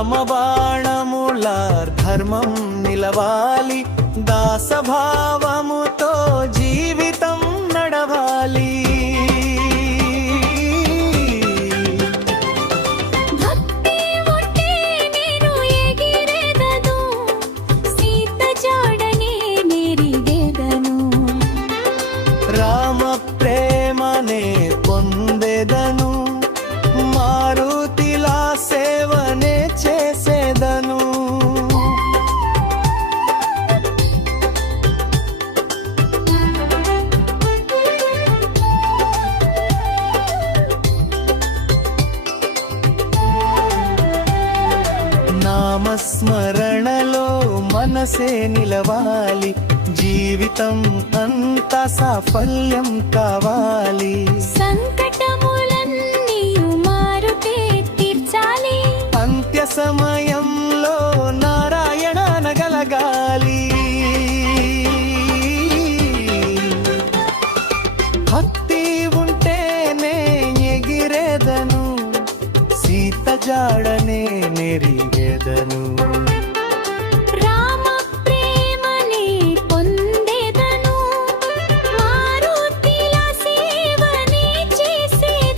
రామబాణముల ధర్మం నిలవాలి, దాసభావముతో జీవితం నడవాలి. రామ ప్రేమనే పొందెదను, మారుతిలా సేవనే చేసేదను. నామస్మరణలో మనసే నిలవాలి, జీవితం అంతా సాఫల్యం కావాలి. సంకటములన్నీ మారుతే తీర్చాలి, అంత్య సమయంలో నారాయణ అనగలగాలి. భక్తి ఉంటేనే ఎగిరేదను, సీత జాడనే నెరిగేదను.